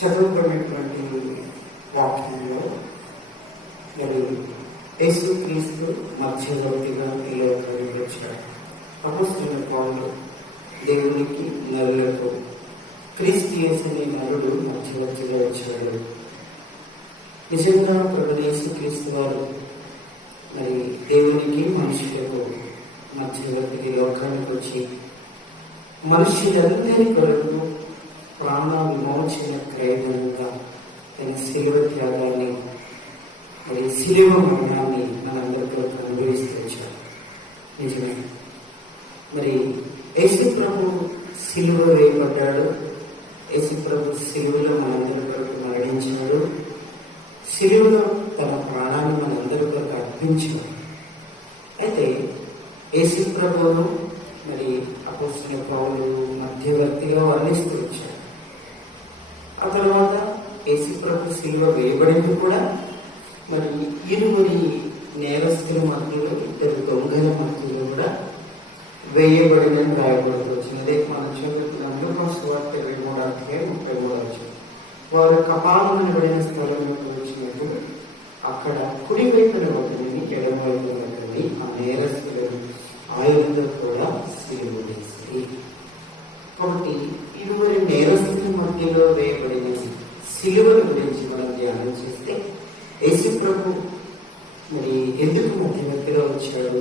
చదువుకునేటువంటి వాక్యంలో మరి యేసుక్రీస్తు మధ్యవర్తిగా ఈ లోకానికి వచ్చాడు. అపొస్తలుడైన పౌలు దేవునికి నరులకు క్రీస్తు యేసు అనే నరుడు మధ్యవర్తిగా వచ్చాడు. నిజంగా ప్రభువైన యేసుక్రీస్తు వారు మరి దేవునికి మనుషులకు మధ్యవర్తికి లోకానికి వచ్చి మనుషులందరి కొరకు ప్రాణ విమోచన క్రయధనంగా తన శిలువ త్యాగాన్ని మరి శిలువ మరణాన్ని మనందరి కొరకు అనుభవిస్తూ వచ్చారు. నిజమే, మరి యేసు ప్రభు శిలువ వేయబడ్డాడు. యేసు ప్రభు శిలువలో మనందరి కొరకు మరణించాడు. శిలువలో తన ప్రాణాన్ని మనందరి కొరకు అర్పించాడు. అయితే యేసు ప్రభువును మరి అపొస్తలుడైన పౌలు మధ్యవర్తిగా వర్ణిస్తూ వచ్చాడు. ఆ తర్వాత యేసు ప్రభు శిలువ వేయబడింది కూడా మరి ఇరువురి నేరస్తుల మధ్యలో, ఇద్దరు దొంగల మధ్యలో కూడా వేయబడిందని రాయబడుతూ వచ్చింది. అదే మనం చదువుతున్న సువార్త 23:33 వారు కపాలం పడిన స్థలంలోకి వచ్చినప్పుడు అక్కడ కుడి వైపున ఒకరిని ఎడమ వైపున ఒకరిని ఆ నేరస్తులను ఆయుధంతో కూడా శిలువ వేసి. కాబట్టి ఇరువురి నేరస్తుల మధ్యలో వేయబడిన శిలువల గురించి మనం ధ్యానం చేస్తే యేసు ప్రభు మరి ఎందుకు మధ్యవర్తిగా వచ్చాడు,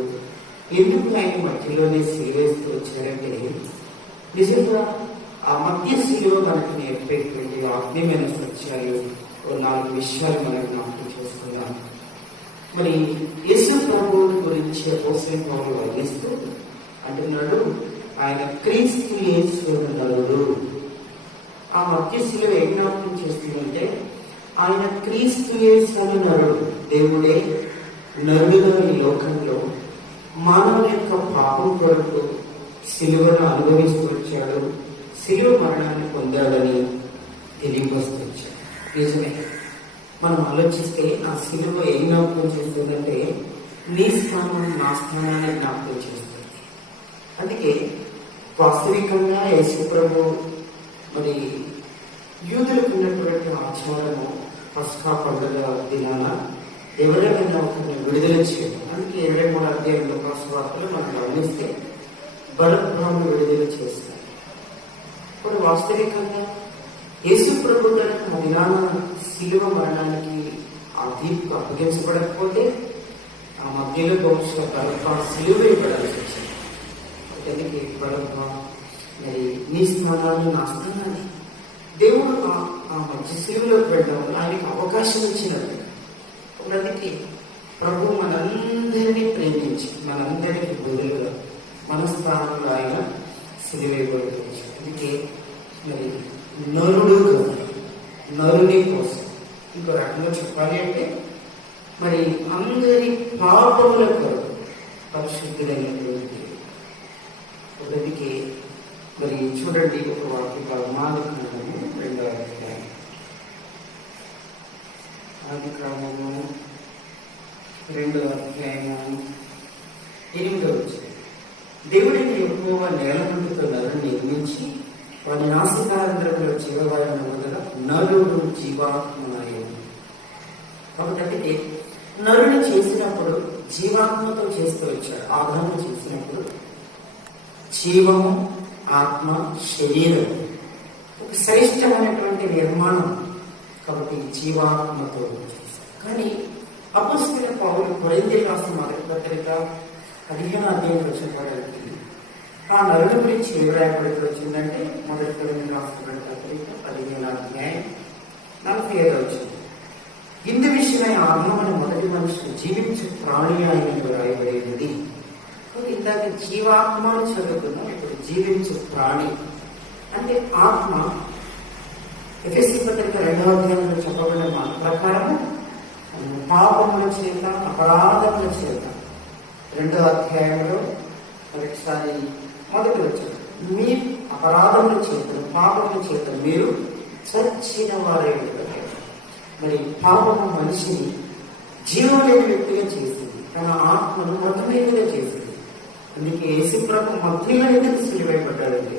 ఎందుకు ఆయన మధ్యలోనే శిలువేస్తూ వచ్చారంటే నిజంగా ఆ మధ్య శిలువ మనకు నేర్పేటువంటి ఆత్మీయమైన సత్యాలు 4 విషయాలు మనం జ్ఞాపకం చేసుకున్నాం. మరి యేసు ప్రభు గురించి అపొస్తలుడైన పౌలు వర్ణిస్తూ అంటున్నాడు, ఆయన క్రీస్తు యేసు నరుడు. ఆ మధ్య శిలువ ఏం జ్ఞాపకం చేస్తుందంటే ఆయన క్రీస్తు యేసు నరుడు, దేవుడే నరుడుగా ఈ లోకంలో మానవుని యొక్క పాపం కొరకు శిలువను అనుభవిస్తూ వచ్చాడు. శిలువ మరణాన్ని పొందాడని తెలియవస్తూ వచ్చాడు. నిజమే, మనం ఆలోచిస్తే ఆ శిలువ ఏం జ్ఞాపకం చేస్తుందంటే నీ స్థానం నా స్థానాన్ని జ్ఞాపకం చేస్తుంది. అందుకే వాస్తవికంగా యేసు ప్రభు మరి యూదులకు ఉన్నటువంటి ఆచారము పస్కా పండుగ దినాన ఎవరైనా ఒకరిని విడుదల చేయడం. అందుకే 23 లూకా సువార్తలో మనం గమనిస్తే బరబ్బను విడుదల చేస్తారు. ఇప్పుడు వాస్తవికంగా యేసు ప్రభు తనకు దినాన శిలువ మరణానికి ఆ తీర్పు అప్పగించబడకపోతే ఆ మధ్యలో బహుశా బరబ్బ శిలువ వేయబడాల్సి వచ్చింది. అందుకే బరబ్బ మరి నీ స్థానాన్ని నా స్థానాన్ని దేవుడు ఆ మధ్య శిలువలోకి వెళ్ళడం వల్ల ఆయనకి అవకాశం ఇచ్చినట్టు. అందుకే ప్రభు మనందరినీ ప్రేమించి మనందరికీ బదులుగా మన స్థానంలో ఆయన శిలువ వేయబడుతుంది. అందుకే మరి నరుని కోసం ఇంకో రకంగా చెప్పాలి అంటే మరి అందరి పాపముల కొరకు పరిశుద్ధుడైనటువంటి ఒకటికి మరి చూడండి ఒక వాక్య ఆదికాండము 2వ అధ్యాయం. ఆదికాండము 2వ అధ్యాయము 8వ వచనం. దేవుడిని యెహోవా నేలమంటుతో నరుని నిర్మించి వారి నాసికారంధ్రములో జీవవాయువును వదలగా నరుడు జీవాత్మనాయను. కాబట్టి నరుని చేసినప్పుడు జీవాత్మతో చేస్తూ వచ్చాడు. ఆదాము చేసినప్పుడు జీవము, ఆత్మ, శరీరం ఒక శ్రేష్టమైనటువంటి నిర్మాణం. కాబట్టి జీవాత్మతో చేశారు. కానీ అపొస్తలుడైన పౌలు కొరింథీయులకు రాసిన మొదటి పత్రిక 15వ అధ్యాయంలో చెప్పడానికి ఆ నరుడు గురించి ఏం రాయబడి వచ్చిందంటే మొదటి కొరింథీయులకు రాసిన పత్రిక 15వ అధ్యాయం 45వ వచనం. ఇందు విషయమై ఆత్మని మొదటి మనిషి జీవించే ప్రాణి అయినట్టు రాయబడేది. ఇందాక జీవాత్మను చదువుతున్నాం, ఇప్పుడు జీవించే ప్రాణి అంటే ఆత్మ. ఎఫెసీ పత్రిక 2వ అధ్యాయంలో చెప్పబడిన మాట ప్రకారం పాపముల చేత అపరాధముల చేత 2వ అధ్యాయంలో ఒకసారి మొదటి వచ్చారు, మీ అపరాధముల చేత పాపముల చేత మీరు చచ్చిన వారే. మరి పాపము మనిషిని జీవం లేని వ్యక్తిగా చేసింది, తన ఆత్మను మతమేలుగా చేసింది. అందుకే యేసు ప్రభు మధ్యలో ఎందుకు సిలువేయబడ్డాడంటే,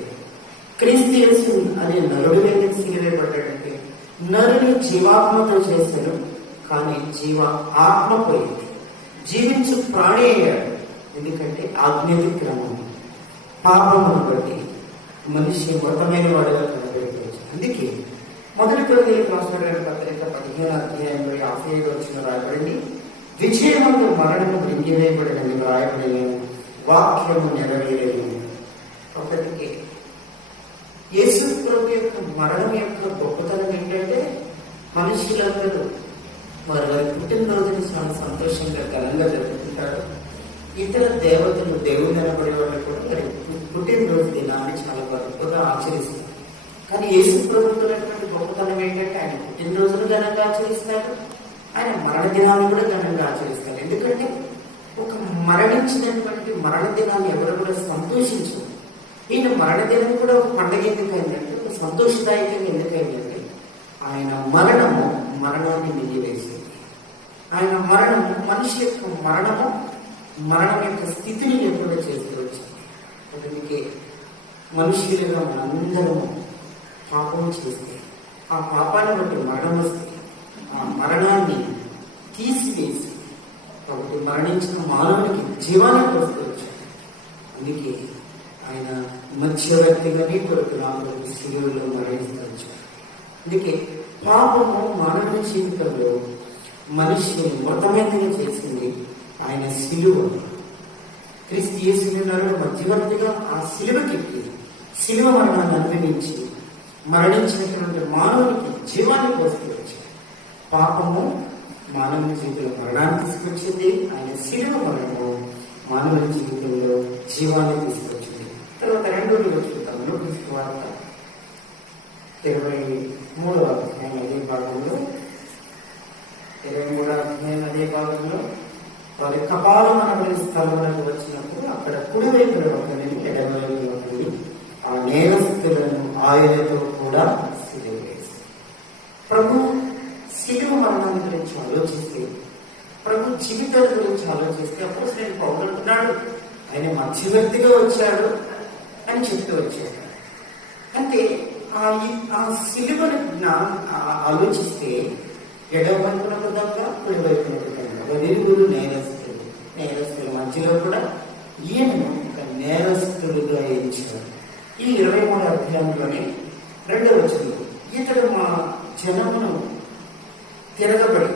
క్రీస్తు యేసు అనే నరుడు ఎందుకు సిలువేయబడ్డాడంటే నరుని జీవాత్మతో చేశాడు, కానీ ఆత్మ పోయింది. జీవించు ప్రాణి అయ్యాడు. ఎందుకంటే ఆజ్ఞాతిక్రమం, పాపమును బట్టి మనిషి మృతమైన వాడిగా కనబెట్టుకోవచ్చు. అందుకే మొదటి కొరింథీయులకు రాసిన పత్రిక 15వ అధ్యాయంలో 55వ వచనం రాయబడింది, విజయవంతు మరణము మృంగివేయబడినది రాయబడిన వాక్యము నెరవేరేను. ఒకటికి యేసు ప్రభు యొక్క మరణం యొక్క గొప్పతనం ఏంటంటే మనుషులందరూ వారి వారి పుట్టినరోజుని చాలా సంతోషంగా ఘనంగా జరుపుకుంటారు. ఇతర దేవతలు, దేవుడు అనబడే వాళ్ళు కూడా వారి పుట్టినరోజు దినాన్ని చాలా గొప్పగా ఆచరిస్తారు. కానీ యేసు ప్రభుత్వమైనటువంటి గొప్పతనం ఏంటంటే ఆయన పుట్టినరోజును ఘనంగా ఆచరిస్తారు, ఆయన మరణ దినాన్ని కూడా ఘనంగా ఆచరిస్తారు. ఎందుకంటే ఒక మరణించినటువంటి మరణ దినాన్ని ఎవరు కూడా సంతోషించరు. ఈయన మరణ దినం కూడా ఒక పండగ ఎందుకైందంటే, ఒక సంతోషదాయకంగా ఎందుకైందంటే ఆయన మరణాన్ని మిగిలేసింది. ఆయన మరణము మనిషి యొక్క మరణం యొక్క స్థితిని ఎప్పుడో చేస్తూ వచ్చింది. అందుకే మనుషులుగా మనందరము పాపం చేస్తే ఆ పాపాన్ని బట్టి మరణం వస్తే ఆ మరణాన్ని తీసివేసి కాబట్టి మరణించిన మానవునికి జీవానికి వస్తూ వచ్చాడు. అందుకే ఆయన మధ్యవర్తిగా నీ కొరకు నాలుగు శిలువలో మరణించవచ్చు. అందుకే పాపము మానవుని జీవితంలో మనిషిని మృతమైనదిగా చేసింది ఆయన శిలువ. క్రీస్తు యేసునాడు మధ్యవర్తిగా ఆ శిలువకెక్కి శిలువ మరణాన్ని అనుభవించి మరణించినటువంటి మానవునికి జీవాన్ని పోస్తూ వచ్చాడు. పాపము మానవుని జీవితంలో మరణాన్ని తీసుకొచ్చింది, ఆయన శిలువ మరణము మానవుని జీవితంలో జీవాన్ని తీసుకొచ్చింది. తర్వాత రెండోది చూద్దాము. లూకా సువార్త 23వ అధ్యాయం అదే భాగంలో 23వ అధ్యాయం అదే భాగంలో వారి కపాలం అనబడే స్థలంలోకి వచ్చినప్పుడు అక్కడ కుడివైపు ఒకరిని ఎడమవైపు ఒకరిని ఆ నేరస్తులను ఆయనతో కూడా సిలువ వేసి ప్రభు శిలువ మరణాన్ని గురించి ఆలోచిస్తే, ప్రభు జీవితాల గురించి ఆలోచిస్తే అపోస్తలుడైన పౌలు అంటున్నాడు ఆయన మధ్యవర్తిగా వచ్చాడు అని చెప్తూ వచ్చాడు. అంటే ఆ శిలువను ఆలోచిస్తే ఎడవైపున విధంగా కుడివైపున విధంగా నిరుగురు నేరస్తుల మధ్యలో కూడా ఈయనను ఒక నేరస్తులుగా ఎంచాడు. ఈ 23వ అధ్యాయంలోనే 2వ వచనంలో ఇతడు మా జనమును తిరగబడి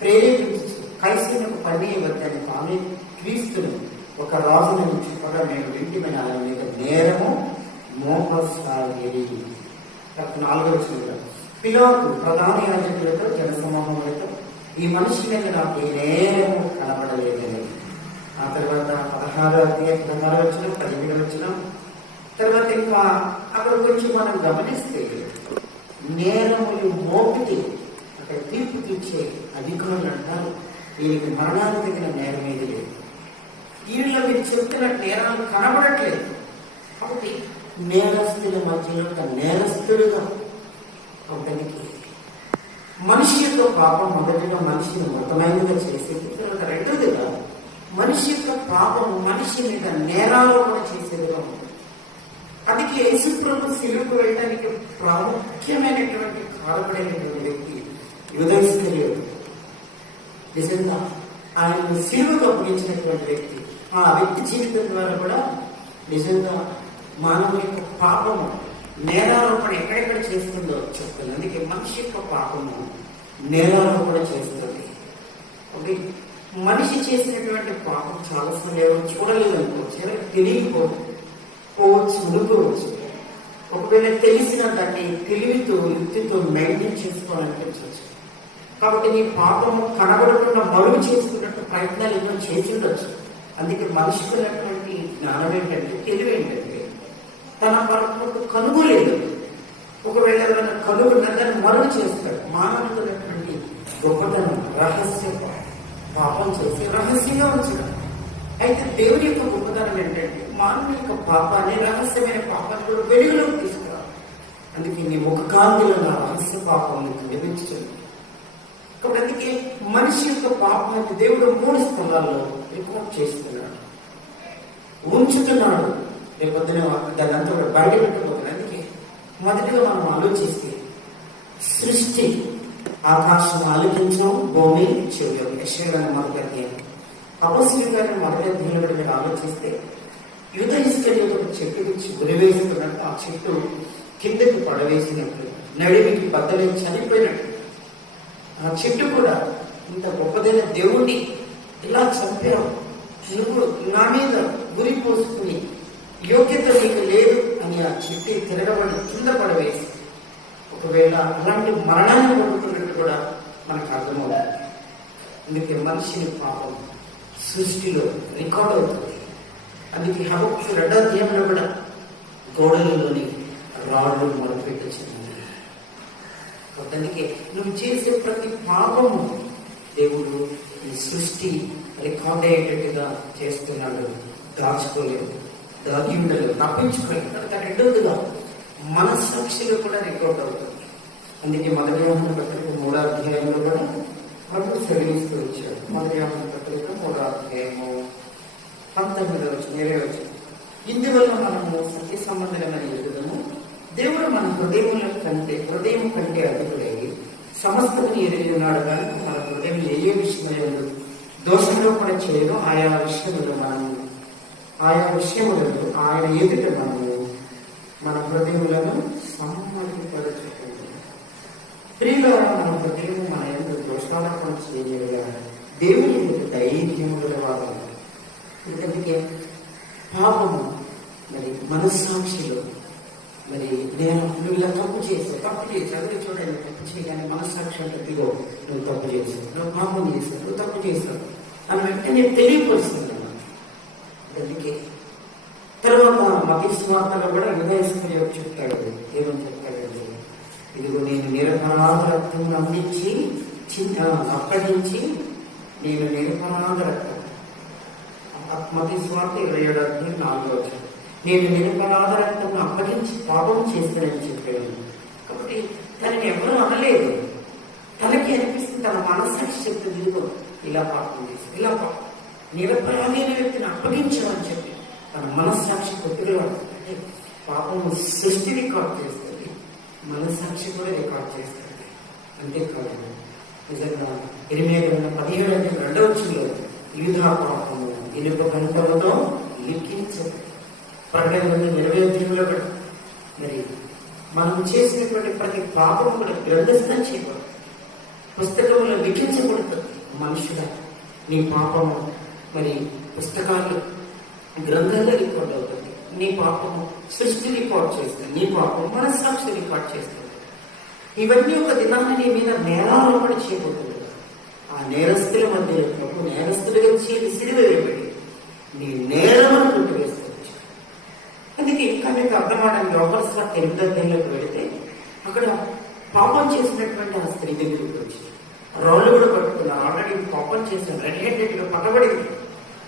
ప్రేరేపించు కైసరునకు పన్నీయవద్దని తానే క్రీస్తును ఒక రాజును చెప్పగా నేను వింటిమైన ఆయన మీద నేరము మోపసాగిరి. 4వ వచనంలో పిలాతు ప్రధాన యాజకులతో జనసమూహములతో ఈ మనిషి మీద నాకు ఏ నేరము కనబడలేదని. ఆ తర్వాత 16వ అధ్యాయం 16వ వచనం 17వ వచనం తర్వాత ఇంకా అక్కడ గురించి మనం గమనిస్తే నేరములు మోపితే అక్కడ తీర్పు తీర్చే అధికారులు అంటారు వీరికి మరణాలు తగిన నేరం ఏది లేదు. వీళ్ళలో మీరు చెప్తున్నట్టు నేరాలు కనబడట్లేదు. కాబట్టి నేరస్తుల మధ్యలో ఒక నేరస్తుడుగా ఒకరికి మనిషి యొక్క పాపం మొదటిగా మనిషిని మృతమైనదిగా చేసేది. తర్వాత రెండోదిగా మనిషి యొక్క పాపం మనిషి మీద నేరాలు కూడా చేసేదిగా ఉంటుంది. అందుకే యేసు ప్రభు శిలువకు వెళ్ళడానికి ప్రాముఖ్యమైనటువంటి కారకుడైనటువంటి వ్యక్తి యూదా ఇస్కరియోతు. నిజంగా ఆయన శిలువకు అప్పగించినటువంటి వ్యక్తి. ఆ వ్యక్తి జీవితం ద్వారా కూడా నిజంగా మానవుని యొక్క పాపము నేరారోపణ ఎక్కడెక్కడ చేస్తుందో చెప్తుంది. అందుకే మనిషి యొక్క పాపము నేరారోపణ చేస్తుంది. ఓకే, మనిషి చేసినటువంటి పాపం చాలాసార్లు ఎవరు చూడలేదు అనుకోవచ్చు, ఎవరికి తెలియకపోవచ్చు, అనుకోవచ్చు. ఒకవేళ తెలిసిన దాన్ని తెలివితో యుక్తితో మెయింటైన్ చేసుకోవాలనిపించవచ్చు. కాబట్టి నీ పాపము కనబడకుండా మరుగు చేసుకున్నట్టు ప్రయత్నాలు ఎన్నో చేసి ఉండొచ్చు. అందుకే మనిషికి ఉన్నటువంటి జ్ఞానం ఏంటంటే, తెలివి ఏంటంటే తన పరపు కనుగోలేదు. ఒకవేళ ఎవరైనా కనుగొన్న దాన్ని మరుగు చేస్తాడు. మానవుడికి ఉన్నటువంటి గొప్పతనం రహస్య పాపం చేసి రహస్యంగా ఉంచడం. అయితే దేవుడి యొక్క గొప్పతనం ఏంటంటే మానవుని యొక్క పాపాన్ని, రహస్యమైన పాపాన్ని కూడా వెలుగులోకి తీసుకురావాలి. అందుకే నీ ముఖ కాంతిలో నా రహస్య పాపం కనిపించడం. కాబట్టి అందుకే మనిషి యొక్క పాపాన్ని దేవుడు 3 స్థలాల్లో రికార్డ్ చేస్తున్నాడు, ఉంచుతున్నాడు. రేపొద్దున దాన్ని అంతా కూడా బయట పెట్టబోతున్నాడు. అందుకే మొదటిగా మనం ఆలోచిస్తే సృష్టి. ఆకాశం ఆలోకించడం, భూమి చెవులు. యెషయా మొదటి అధ్యాయం. అపొస్తలుల కార్యం మొదటి అధ్యాయంలో మీరు ఆలోచిస్తే యూద ఇస్కరియోతు ఒక చెట్టుకి ఉరివేసుకున్నట్టు, ఆ చెట్టు కిందకి పడవేసినట్లు, నడిమికి బద్దలై చనిపోయినట్టు, ఆ చెట్టు కూడా ఇంత గొప్పదైన దేవుణ్ణి ఇలా చంపావు, నువ్వు నా మీద గురి పోసుకుని యోగ్యత నీకు లేదు అని ఆ చెట్టు తిరగబడి కింద పడవేసి, ఒకవేళ అలాంటి మరణాన్ని పొందుతున్నట్టు కూడా మనకు అర్థమవుతుంది. అందుకే మనిషిని పాపం సృష్టిలో రికార్డ్ అవుతుంది. అందుకే హబక్కు 2వ అధ్యాయంలో కూడా గోడలలోని రాళ్ళు మొదలుపెట్టొచ్చింది. అందుకే నువ్వు చేసే ప్రతి పాపము దేవుడు ఈ సృష్టి రికార్డ్ అయ్యేటట్టుగా చేస్తున్నాడు. దాచుకోలేదు, దాగి ఉండలేదు, తప్పించుకోలేదు. కనుక రెండవదిగా మనస్సాక్షిలో కూడా రికార్డ్ అవుతుంది. అందుకే మొదటి యోహాను పత్రిక 3వ అధ్యాయంలో కూడా ప్రభు సెలవిస్తూ వచ్చాడు. మొదటి యోహాను పత్రిక 3వ అధ్యాయము 19వ వచనం 20వ వచనం. ఇందువల్ల మనము సత్య సంబంధమైన ఎదుగుదము, దేవుడు మన హృదయం కంటే అధికుడై సమస్తని ఎరిగి ఉన్నాడు. కానీ మన హృదయం ఏ విషయంలో దోషంలో కూడా చేయడం, ఆయా విషయములను ఆయన ఎదుట మనము మన హృదయములను సమ్మతిపరచుకుంటున్నాం. స్త్రీలో మన హృదయం మన ఎందుకు దోషారోపణ చేయలేగా దేవుని ఎందుకు ధైర్యము గలవారు. ఎందుకంటే పాపము మరి మనస్సాక్షిలో మరి నువ్వు ఇలా తప్పు చేసావు అందరూ చూడండి, తప్పు చేయగానే మనస్సాక్షి అంటే ఇదిగో నువ్వు తప్పు చేసావు, నువ్వు పాపం చేసావు, నువ్వు తప్పు చేసావు అని వెంటనే తెలియపరుస్తుంది. అందుకే తర్వాత మతీ సువార్తలో కూడా యూదాయిస్కరియోతు చెప్తాడు. ఏమని చెప్తాడంటే, ఇదిగో నేను నిరపరాధ రక్తం అందించి అప్పగించి నేను నిరపరాధ రక్తం. మతీ సువార్త 27వ అధ్యాయం 4వ వచనం. నేను నిరపరాధ రక్తం అప్పగించి పాపం చేస్తానని చెప్పాను. కాబట్టి తనని ఎవరూ అనలేదు, తనకి అనిపిస్తుంది, తన మనస్సాక్షి చెప్తుంది, ఇదిగో ఇలా పాపం చేసి ఇలా నిరపరాధి అనే వ్యక్తిని అప్పగించామని చెప్పి తన మనస్సాక్షి కొట్టుగా అంటే పాపం సృష్టి రికార్డ్ చేస్తుంది, మనస్సాక్షి కూడా రికార్డ్ చేస్తుంది. అంతేకాదు నిజంగా 2వ వచనంలో యూదా పాపము ఇనుప గంటలతో లిఖించదు. ప్రకటన 20వ అధ్యాయంలో కూడా మరి మనం చేసినటువంటి ప్రతి పాపము కూడా గ్రంథస్థం చేయబడుతుంది, పుస్తకంలో లిఖించబడుతుంది. మనుషుడా నీ పాపము మరి పుస్తకాలు గ్రంథాల్లో రికార్డ్ అవుతుంది, నీ పాపము సృష్టి రికార్డ్ చేస్తుంది, నీ పాపం మనస్సాక్షి రికార్డ్ చేస్తుంది. ఇవన్నీ ఒక దినాన్ని నీ మీద నేరారోపణ చేయబోతుంది. ఆ నేరస్తుల మధ్య ప్రభు నేరస్తులుగా చేసి సిలువ వేయబడి నీ నేరమును కొట్టివేస్తుంది. అందుకే ఇంకా మీకు అర్థమవడానికి యోహాను సువార్త 8వ అధ్యాయంలోకి వెళితే అక్కడ పాపం చేసినటువంటి ఆ స్త్రీ దగ్గరికి వచ్చి రాళ్ళు కూడా పట్టుకున్నారు. ఆల్రెడీ పాపం చేశాను, రెడ్ హ్యాండెడ్ గా పట్టబడింది,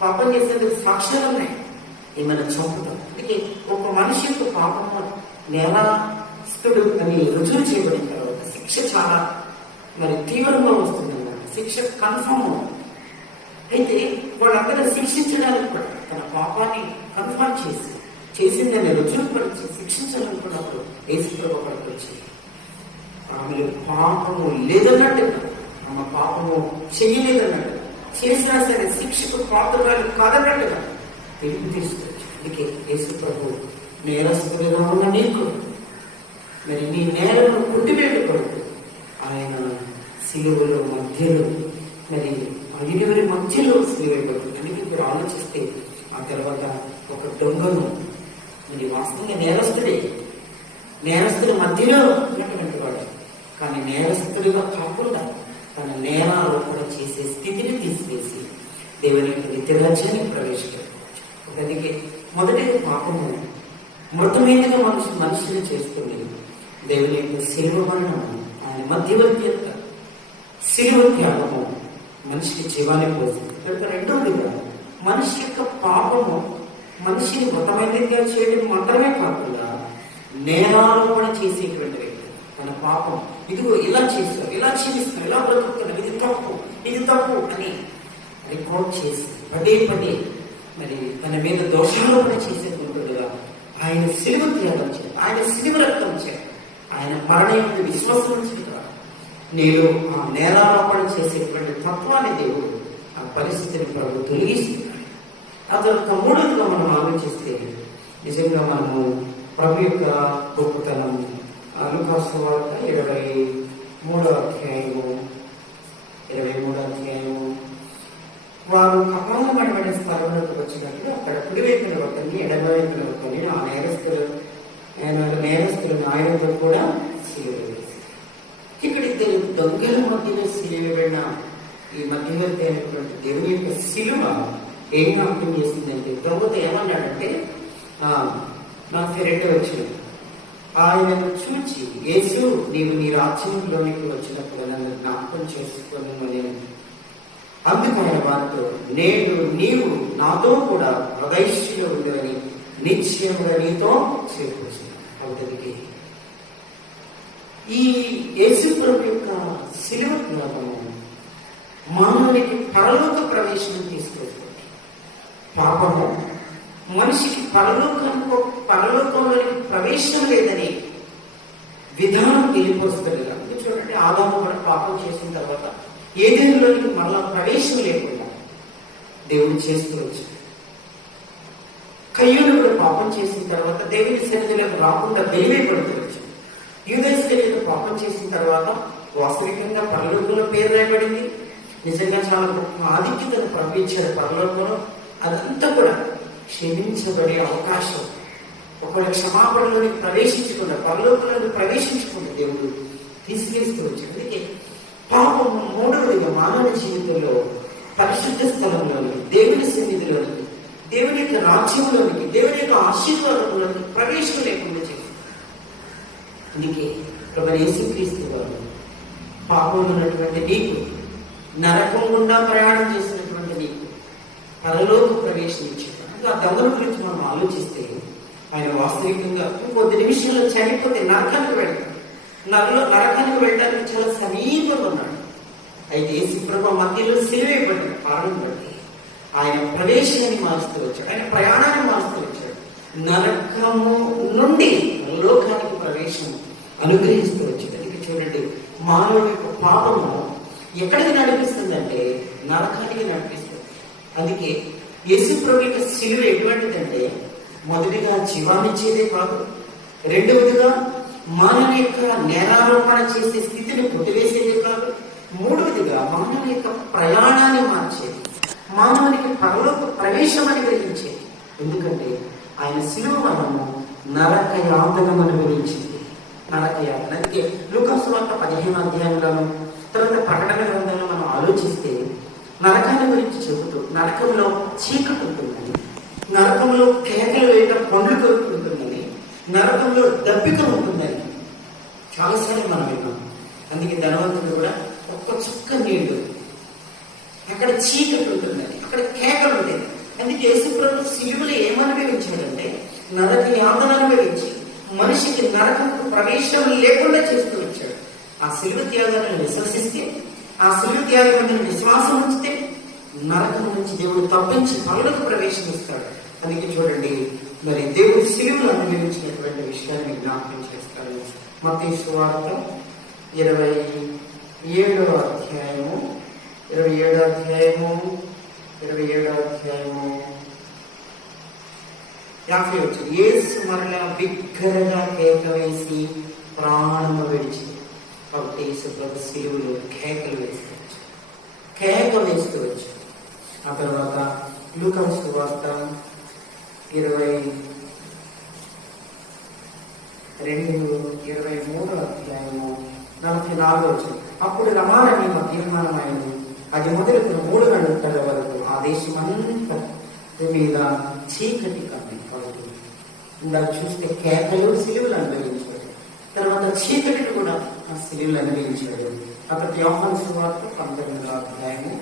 పాపం చేసేందుకు సాక్ష్యాలు ఉన్నాయి, ఏమైనా చంపుతాం. అందుకే ఒక మనిషి యొక్క పాపము నేరస్తుడు అని రుజువు చేయబడిన తర్వాత శిక్ష చాలా మరి తీవ్రంగా వస్తుందన్నమాట. శిక్ష కన్ఫర్మ్ అవుతుంది. అయితే వాళ్ళందరూ శిక్షించడానికి కూడా తన పాపాన్ని కన్ఫర్మ్ చేసిందని రుజువుపరిచి శిక్షించాలనుకున్నప్పుడు యేసుప్రభు అక్కడికి వచ్చి ఆమె పాపము లేదన్నట్టుగా, ఆమె పాపము చెయ్యలేదన్నట్టుగా, చేసినా సరే శిక్షకు పాత్రలు కాదన్నట్టుగా పిలుపు తీసుకొచ్చి, అందుకే యేసుప్రభు నేరస్తుడిగా ఉన్న నీకు మరి నీ నేలను కొట్టివేయకూడదు. ఆయన సిలువలో మధ్యలో మరి ఇరువురి మధ్యలో సిలువేయబడుతుంది. అందుకే మీరు ఆలోచిస్తే ఆ తర్వాత ఒక దొంగను మరి వాస్తవంగా నేరస్తుడి మధ్యలో ఉన్నటువంటి వాడు, కానీ నేరస్తుడిగా కాకుండా తన నేరారోపణ చేసే స్థితిని తీసివేసి దేవుని యొక్క నిత్య రాజ్యానికి ప్రవేశపెట్టుకోవచ్చు. అందుకే మొదటి పాపము మృతమైనగా మనిషిని చేస్తుంది. దేవుని యొక్క శిలువ మరణం, ఆయన మధ్యవర్తి యొక్క శిలువ త్యాగము మనిషికి జీవాన్ని పోతుంది. రెండవదిగా మనిషి యొక్క పాపము మనిషిని మృతమైనదిగా చేయడం మాత్రమే కాకుండా నేరారోపణ చేసేటువంటి వ్యక్తి తన పాపం, ఇదిగో ఇలా చేస్తాం, ఇలా జీవిస్తాం, ఇలా బ్రతుకుతున్నాం, ఇది తప్పు అని రికార్డ్ చేసి పదే మరి తన మీద దోషారోపణ చేసేటువంటిగా ఆయన సిలువ త్యాగం చేయాలి, ఆయన సిలువ రక్తం చేయాలి, ఆయన మరణం విశ్వాసం చేయాలి. నీలో ఆ నేరారోపణ చేసేటువంటి తత్వాన్ని దేవుడు ఆ పరిస్థితిని ప్రభు తొలగిస్తున్నాడు. ఆ తర్వాత మూడవదిగా మనం ఆలోచిస్తే నిజంగా మనము ప్రభు యొక్క గొప్పతనం లూకాసు సువార్త 23వ అధ్యాయము వారు కపాలమడబడే స్థలంలోకి వచ్చినట్లు అక్కడ కుడివైపున ఒకరిని ఎడమవైపున ఒకరిని ఆ నేరస్తులను ఆయనతో కూడా సిలువ వేశారు. ఇక్కడ ఇద్దరు దొంగల మధ్యలో సిలువబడిన ఈ మధ్యవర్తి అయినటువంటి దేవుని యొక్క సిలువ ఏం జ్ఞాపకం చేసిందంటే, దొంగతో ఏమన్నాడంటే నాకు రెండో వచ్చిన ఆయనను చూచి, యేసు నీవు నీ రాజ్యంలోనికి వచ్చినప్పుడు నన్ను జ్ఞాపకం చేసుకొని నేను అందుకు ఆయన వారితో, నేడు నీవు నాతో కూడా ప్రదైష్టిలో ఉండవని నిశ్చయముగా నీతో చేకూర్చున్నాను. అవుతుంది ఈ యేసు ప్రభు యొక్క సిలువ జ్ఞాపకము మానవునికి పరలోక ప్రవేశం తీసుకొస్తుంది. పాపము మనిషికి పరలోకంలోనికి ప్రవేశం లేదని విధానం తెలియపోస్తుంది. అందుకే చూడండి, ఆదాము కూడా పాపం చేసిన తర్వాత ఏదేనులోనికి మరలా ప్రవేశం లేకుండా దేవుడు చేస్తూ వచ్చాడు. కయ్యూను కూడా పాపం చేసిన తర్వాత దేవుని సన్నిధిలోకి రాకుండా వెలివేయబడుతూ వచ్చాడు. యూదేస్కరీయులు పాపం చేసిన తర్వాత వాస్తవికంగా పరలోకంలో పేరు రాయబడింది. నిజంగా చాలా గొప్ప ఆధిక్యతను పంపించాడు పరలోకంలో. అదంతా కూడా క్షమించబడే అవకాశం, ఒకవేళ క్షమాపణలోనికి ప్రవేశించకుండా పరలోకంలోకి ప్రవేశించకుండా దేవుడు తీసుకెళ్తూ వచ్చాడు. అందుకే పాపం మూడవదిగా మానవ జీవితంలో పరిశుద్ధ స్థలంలోనికి, దేవుని సన్నిధిలోనికి, దేవుని యొక్క రాజ్యంలోనికి, దేవుని యొక్క ఆశీర్వాదంలోనికి ప్రవేశం లేకుండా చేస్తుంది. అందుకే ప్రభువైన యేసుక్రీస్తు వారు పాపంలో ఉన్నటువంటి నీకు, నరకం గుండా ప్రయాణం చేసినటువంటి నీకు పరలోక ప్రవేశం ఇచ్చాడు. ఆ దొంగల గురించి మనం ఆలోచిస్తే ఆయన వాస్తవికంగా కొద్ది నిమిషంలో చనిపోతే నరకానికి వెళ్తాడు. నరకానికి వెళ్ళడానికి చాలా సమీపంగా ఉన్నాడు. అయితే యేసు ప్రభు మధ్యలో సిలువేయబడ్డాడు. కారణం బట్టి ఆయన ప్రవేశాన్ని మారుస్తూ వచ్చాడు, ఆయన ప్రయాణాన్ని మారుస్తూ వచ్చాడు. నరకము నుండి లోకానికి ప్రవేశం అనుగ్రహిస్తూ వచ్చాడు. అందుకే చూడండి, మానవుడి యొక్క పాపము ఎక్కడికి నడిపిస్తుందంటే నరకానికి నడిపిస్తుంది. అందుకే యేసు ప్రభు యొక్క సిలువ ఎటువంటిదంటే, మొదటిగా జీవాన్నిచ్చేదే కాదు, రెండవదిగా మానవుని యొక్క నేరారోపణ చేసే స్థితిని కొట్టివేసేదే కాదు, మూడవదిగా మానవుని యొక్క ప్రయాణాన్ని మార్చేది, మానవునికి పరలోక ప్రవేశం అనుగ్రహించేది. ఎందుకంటే ఆయన సిలువ మనము నరక యాతనను అనుభవించింది. నరక యాతన. అందుకే లూకాసు సువార్త 15వ అధ్యాయంలోను తర్వాత ప్రకటన గ్రంథంలో మనం ఆలోచిస్తే నరకాన్ని గురించి చెబుతూ, నరకంలో చీకటి ఉంటుందని, నరకంలో కేకలు వేయటం పండ్లు కొరుకుంటుందని, నరకంలో దప్పిక ఉంటుందని చాలాసార్లు మనం విన్నాం. అందుకే ధనవంతుడు కూడా ఒక్క చుక్క నీళ్లు, అక్కడ చీకటి ఉంటుందని, అక్కడ కేకలు ఉండేది. అందుకే యేసు ప్రభు సిలువలో ఏమనుభవించాడంటే నరక యాతన అనుభవించి మనిషికి నరకకు ప్రవేశం లేకుండా చేస్తూ వచ్చాడు. ఆ సిలువ త్యాగాలను విశ్వసిస్తే, ఆ సిలువ త్యాగం విశ్వాసం ఉంచితే నరకం నుంచి దేవుడు తప్పించి పరలోక ప్రవేశం ఇస్తాడు. అందుకే చూడండి, మరి దేవుడు సిలువను అనుభవించినటువంటి విషయాన్ని జ్ఞాపకం చేస్తాడు. మత్తయి సువార్త 27వ అధ్యాయము 50 వచ్చింది. యేసు మరలా బిగ్గరగా కేక వేసి ప్రాణము విడిచి. కాబట్టి యేసు ప్రభు సిలువలో కేకలు వేస్తూ వచ్చు. ఆ తర్వాత లూకాసు సువార్త 23వ అధ్యాయము 44 వచ్చింది. అప్పుడు రమాలని మా తీర్మానమైనది, అది మొదలుకున్న 3 గంటల వరకు ఆ దేశమంతా మీద చీకటి కమ్మి. కాబట్టి ఇందాక చూస్తే కేకలు సిలువలు అనుభవించాడు, తర్వాత చీకటిని కూడా ఆ సిలువలు అనుభవించాడు. అక్కడ యోహాను సువార్త 19వ అధ్యాయము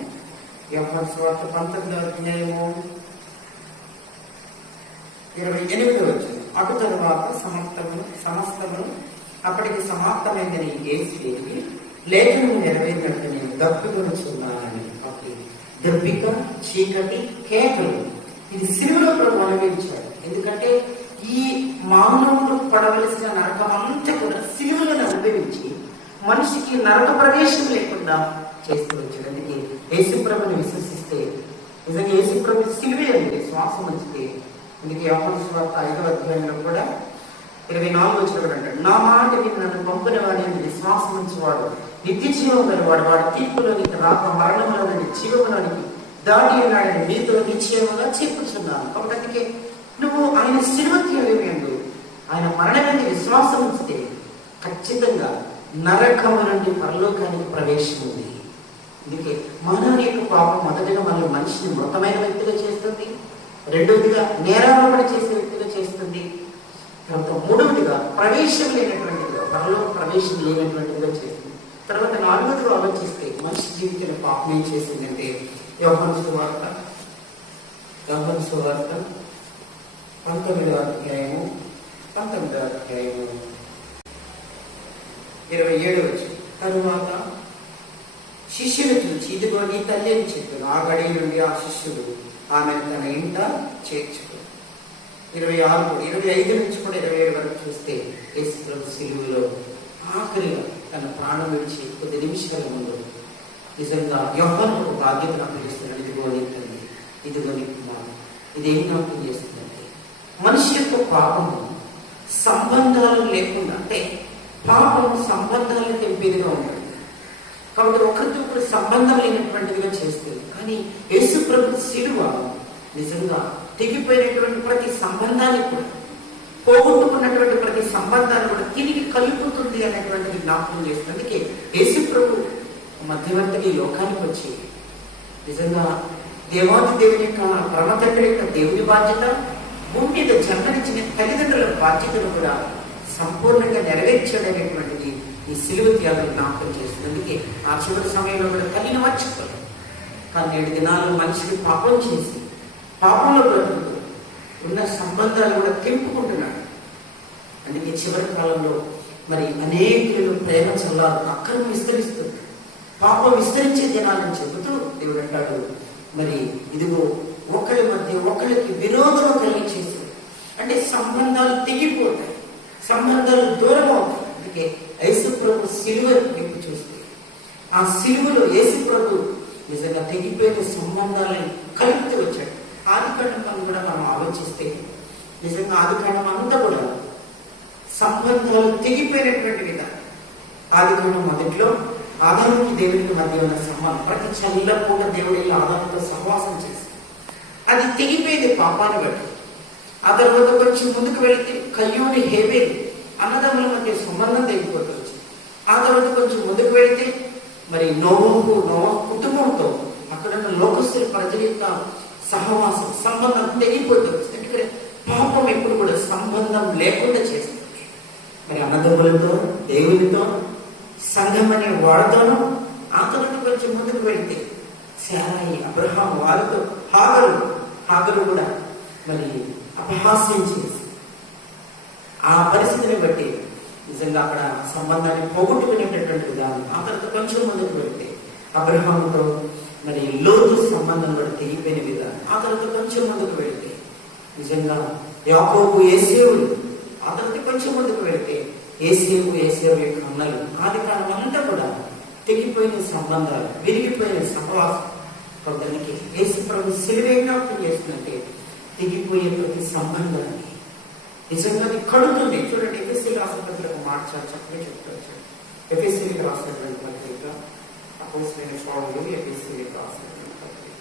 28 వచ్చింది. అటు తర్వాత సమస్తమును అప్పటికి సమాప్తమైందని యేసు తిరిగి, లేఖనం నెరవేరినట్టు నేను దప్పికొనిచున్నానని. కాబట్టి దప్పిక, చీకటి, కేకలు ఇది సిలువలో ప్రభు అనుభవించాడు. ఎందుకంటే ఈ మానవుడు పడవలసిన నరకం అంతా కూడా సిలువలను అనుభవించి మనిషికి నరక ప్రవేశం లేకుండా చేస్తూ వచ్చాడు. అందుకే యేసుప్రభుని విశ్వసిస్తే నిజంగా యేసుప్రభు సిలువే అండి శ్వాసం ఉంచితే. అందుకే యోహాను సువార్త 5వ అధ్యాయంలో కూడా 24 వచ్చినప్పుడు అంటాడు, నా మాట విని నన్ను పంపిన వాడి విశ్వాసం ఉంచేవాడు నిత్య జీవం గలవాడు, వాడు తీర్పులోనికి రాక మరణంలోని జీవములోనికి దాటి ఉన్నాడని మీతో నిశ్చయముగా చెప్పుచున్నాను. కాబట్టి అందుకే నువ్వు ఆయన సిలువ త్యాగమేందు ఆయన మరణాన్ని విశ్వాసం ఉంచితే ఖచ్చితంగా నరకము నుండి పరలోకానికి ప్రవేశం ఉంది. అందుకే మానవుని యొక్క పాపం మొదటిగా మళ్ళీ మనిషిని మృతమైన వ్యక్తిగా చేస్తుంది, రెండవదిగా నేరారోపణ చేసే వ్యక్తిగా చేస్తుంది, తర్వాత మూడవదిగా ప్రవేశం లేనటువంటిదిగా పరలోక ప్రవేశం లేనటువంటిదిగా చేస్తుంది, తర్వాత నాలుగవదిగా ఆలోచిస్తే మనిషి జీవితంలో పాపం ఏం చేసిందంటే యోహాను సువార్త 19వ అధ్యాయము 27 వచ్చి తరువాత శిష్యులు చూచి ఇదిగో నీ తల్లి అని చెప్పాను. ఆ గడి నుండి ఆ శిష్యుడు ఆమెను తన ఇంట చేర్చుకో. 25 నుంచి కూడా 27 వరకు చూస్తే యేసు ప్రభు సిలువలో ఆఖరిగా తన ప్రాణం విడిచి కొద్ది నిమిషాల ముందు నిజంగా యోహాను ఒక బాధ్యతను అప్పగిస్తున్నాడు. ఇదిగో నీ తల్లి, ఇదిగో నీ కుమారుడు. ఇదేం జ్ఞాపకం చేస్తుందంటే మనిషి యొక్క పాపము సంబంధాలు లేకుండా, అంటే పాపము సంబంధాలను తెంపేదిగా ఉంటుంది కాబట్టి ఒకరితో ఒకరు సంబంధం లేనటువంటిదిగా చేస్తుంది. కానీ యేసు ప్రభు సిలువ నిజంగా తెగిపోయినటువంటి ప్రతి సంబంధాన్ని కూడా, పోగొట్టుకున్నటువంటి ప్రతి సంబంధాన్ని కూడా తిరిగి కలుపుతుంది అనేటువంటిది జ్ఞాపకం చేస్తుంది. అందుకే యేసు ప్రభు మధ్యవర్తిగా ఈ లోకానికి వచ్చి నిజంగా దేవాది దేవుని యొక్క పరమ తండ్రి యొక్క దేవుని బాధ్యత, భూమి మీద జన్మనిచ్చిన తల్లిదండ్రుల బాధ్యతను కూడా సంపూర్ణంగా నెరవేర్చాడనేటువంటిది ఈ సిలువ త్యాగం జ్ఞాపకం చేస్తుంది. అందుకే ఆ చివరి సమయంలో కూడా తల్లిని మర్చిపోయాడు. కానీ 7 దినాలు మనిషిని పాపం చేసి పాపంలో బ్రతుకుతూ ఉన్న సంబంధాలు కూడా తెంపుకుంటున్నాడు. అందుకే చివరి కాలంలో మరి అనేకులు ప్రేమ చల్లారు, అక్రమం విస్తరిస్తుంది, పాపం విస్తరించే దినాలని చెబుతూ దేవుడు అంటాడు, మరి ఇదిగో ఒకరి మధ్య ఒకరికి విరోధం కలిగి చేస్తుంది. అంటే సంబంధాలు తెగిపోతాయి, సంబంధాలు దూరం అవుతాయి. అందుకే యేసు ప్రభు సిలువ వైపు చూస్తే ఆ సిలువలో యేసు ప్రభు నిజంగా తెగిపోయిన సంబంధాలను కలుపుతూ వచ్చాడు. ఆదికాండం కూడా మనం ఆలోచిస్తే నిజంగా ఆదికాండం అంతా కూడా సంబంధాలు తెగిపోయినటువంటి విధానం. ఆదికాండం మొదట్లో ఆదాముకి దేవునికి మధ్య ఉన్న సంబంధం, ప్రతి చల్లపూట దేవుడి ఆదాముతో సహవాసం చేసి అది తెగిపోయింది పాపాన్ని బట్టి. ఆ తర్వాత కొంచెం ముందుకు వెళితే కయ్యూని హేబేలు అన్నదమ్ముల మధ్య సంబంధం తెగిపోతుంది. ఆ తర్వాత కొంచెం ముందుకు వెళితే మరి నోవహు కుటుంబంతో అక్కడున్న లోకస్తుల ప్రజల యొక్క సహవాసం సంబంధం తెగిపోతుంది. ఎందుకంటే పాపం ఎప్పుడు కూడా సంబంధం లేకుండా చేస్తుంది. మరి అన్నదమ్ములతో, దేవునితో, సంఘం అనే వాడితోనూ, ఆ తర్వాత కొంచెం ముందుకు వెళితే శారాయి, అబ్రహాం వారితో, హాగరు కూడా మరి అపహాస్యం చేసి ఆ పరిస్థితిని బట్టి నిజంగా అక్కడ సంబంధాన్ని పోగొట్టుకునేటటువంటి విధానం. ఆ తర్వాత కొంచెం ముందుకు వెళితే అబ్రహాముతో మరి లోతు సంబంధం కూడా తెగిపోయిన విధానం. ఆ తర్వాత కొంచెం ముందుకు వెళితే నిజంగా యాకోబు ఏసేవులు, ఆ తర్వాత కొంచెం ముందుకు వెళితే ఏసేవు యొక్క అన్నలు. ఆదికాలం అంతా కూడా తెగిపోయిన సంబంధాలు, విరిగిపోయిన సహవాసం. కొందరికి యేసు ప్రభు సిలువ జ్ఞాపకం చేస్తుందంటే తెగిపోయే ప్రతి సంబంధాన్ని నిజంగా అది కడుతుంది. చూడండి, ఎఫెసీయులకు రాసిన పత్రిక మార్చాలి చక్కగా చెప్తారు. ఎఫెసీయులకు రాసినటువంటి పత్రిక అపోస్తలుడైన పౌలు ఎఫెసీయులకు రాసినటువంటి పత్రిక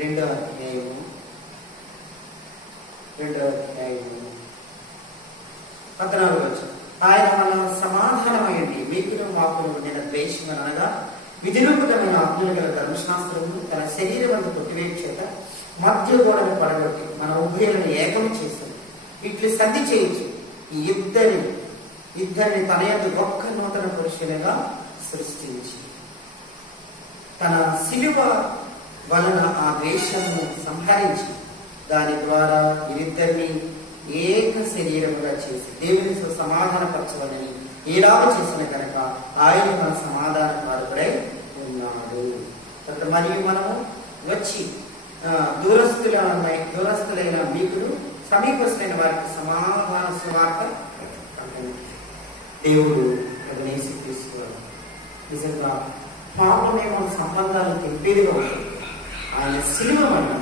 2వ అధ్యాయము 14వ వచనం. ఆయన మన సమాధానమైంది మీకును మాకును ఉండిన ద్వేషం అనగా విధిరూపకమైన ఆజ్ఞలు గల ధర్మశాస్త్రము తన శరీరం అంతా కొట్టివేయ చేత మధ్య గోడను పడగొట్టి మన ఉభయులను ఏకం చేస్తుంది. ఇట్లు సంధి చేయించి ఈ ఇద్దరిని తన యొక్క గొప్ప నూతన పురుషులుగా సృష్టించి తన సిలువ వలన ఆ ద్వేషమును సంహరించి దాని ద్వారా వీరిద్దరిని ఏక శరీరముగా చేసి దేవునితో సమాధానపరచవాలని ఈలాగ చేసిన కనుక ఆయన మన సమాధానకారకుడై ఉన్నాడు. మరియు మనము వచ్చి దూరస్తులైన మీకును సమీపస్తులైన వారికి సమాధాన సువార్త అంటే దేవుడు యేసుక్రీస్తువారు నిజంగా పాపమే మన సంబంధాలు తెంపేదిగా ఉంటుంది. ఆయన సిలువ వలన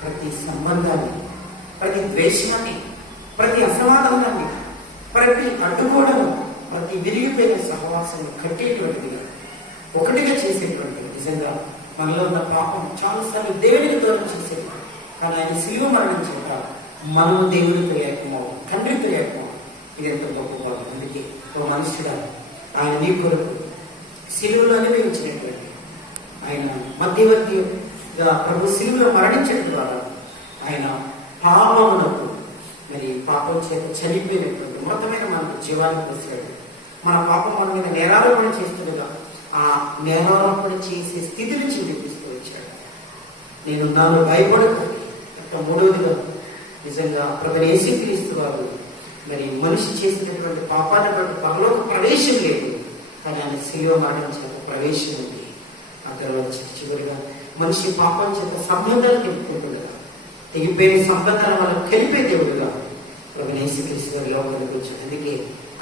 ప్రతి సంబంధాన్ని, ప్రతి ద్వేషాన్ని, ప్రతి అసమాధానాన్ని, ప్రతి అడ్డుకోవడము, ప్రతి విరిగిపోయిన సహవాసాన్ని కట్టేటువంటిదిగా, ఒకటిగా చేసేటువంటిది. నిజంగా మనలో ఉన్న పాపం చాలాసార్లు దేవుడికి దూరం చేసేది, కానీ ఆయన సిలువ మరణం చేత మనము దేవుడితో ఏకమవు, తండ్రితో ఏకమవు. ఇది ఎంత గొప్ప పాపం. అందుకే ఓ మనుషుడా, ఆయన నీ కొరకు సిలువలో అనుభవించినటువంటి, ఆయన మధ్యవర్తిగా ప్రభు సిలువలో మరణించడం ద్వారా ఆయన పాపమునకు మరి పాపం చేత చనిపోయినటువంటి మొత్తమైన మనకు జీవాన్ని పోసాడు. మన పాపం మన మీద నేరారోపణ చేస్తుండగా ఆ నేరారోపణ చేసే స్థితి నుంచి వినిపిస్తూ వచ్చాడు. నేను నాను భయపడకండి. మూడవదిగా నిజంగా ప్రభు యేసుక్రీస్తు వారు మరి మనిషి చేసినటువంటి పాపాన్ని బట్టి పరలోక ప్రవేశం లేదు, కానీ ఆయన సిలువ మరణం చేత ప్రవేశం ఉంది. ఆ తర్వాత చివరిగా మనిషి పాపం చేత సంబంధాలు తెలుపుకుంటుండగా తెగిపోయిన సంబంధాల వల్ల కలిపే దేవుడుగా ప్రభు యేసుక్రీస్తు వారి లోకానికి వచ్చాడు. అందుకే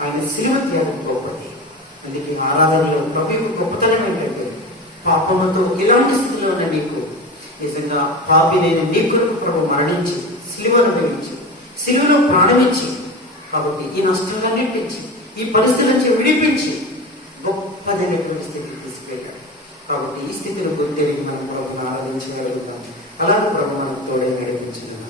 ఆయన సిలువ త్యాగం గొప్పది. అందుకే ఆరాధనలో ప్రభు గొప్పతనం ఏంటంటే పాపముతో ఇలాంటి స్థితిలో ఉన్న నీకు నిజంగా పాపి నేను నీ కొరకు ప్రభు మరణించి సిలువను అనుభవించి సిలువలో ప్రాణమించి, కాబట్టి ఈ నష్టాలన్నింటించి ఈ పరిస్థితుల నుంచి విడిపించి గొప్పదైనటువంటి స్థితికి తీసుకెళ్ళాడు. కాబట్టి ఈ స్థితిలో గుర్తెరిగి మనం ప్రభుని ఆరాధించగలుగుతాం. అలాగే ప్రభు మనం తోడే నడిపించున్నాం.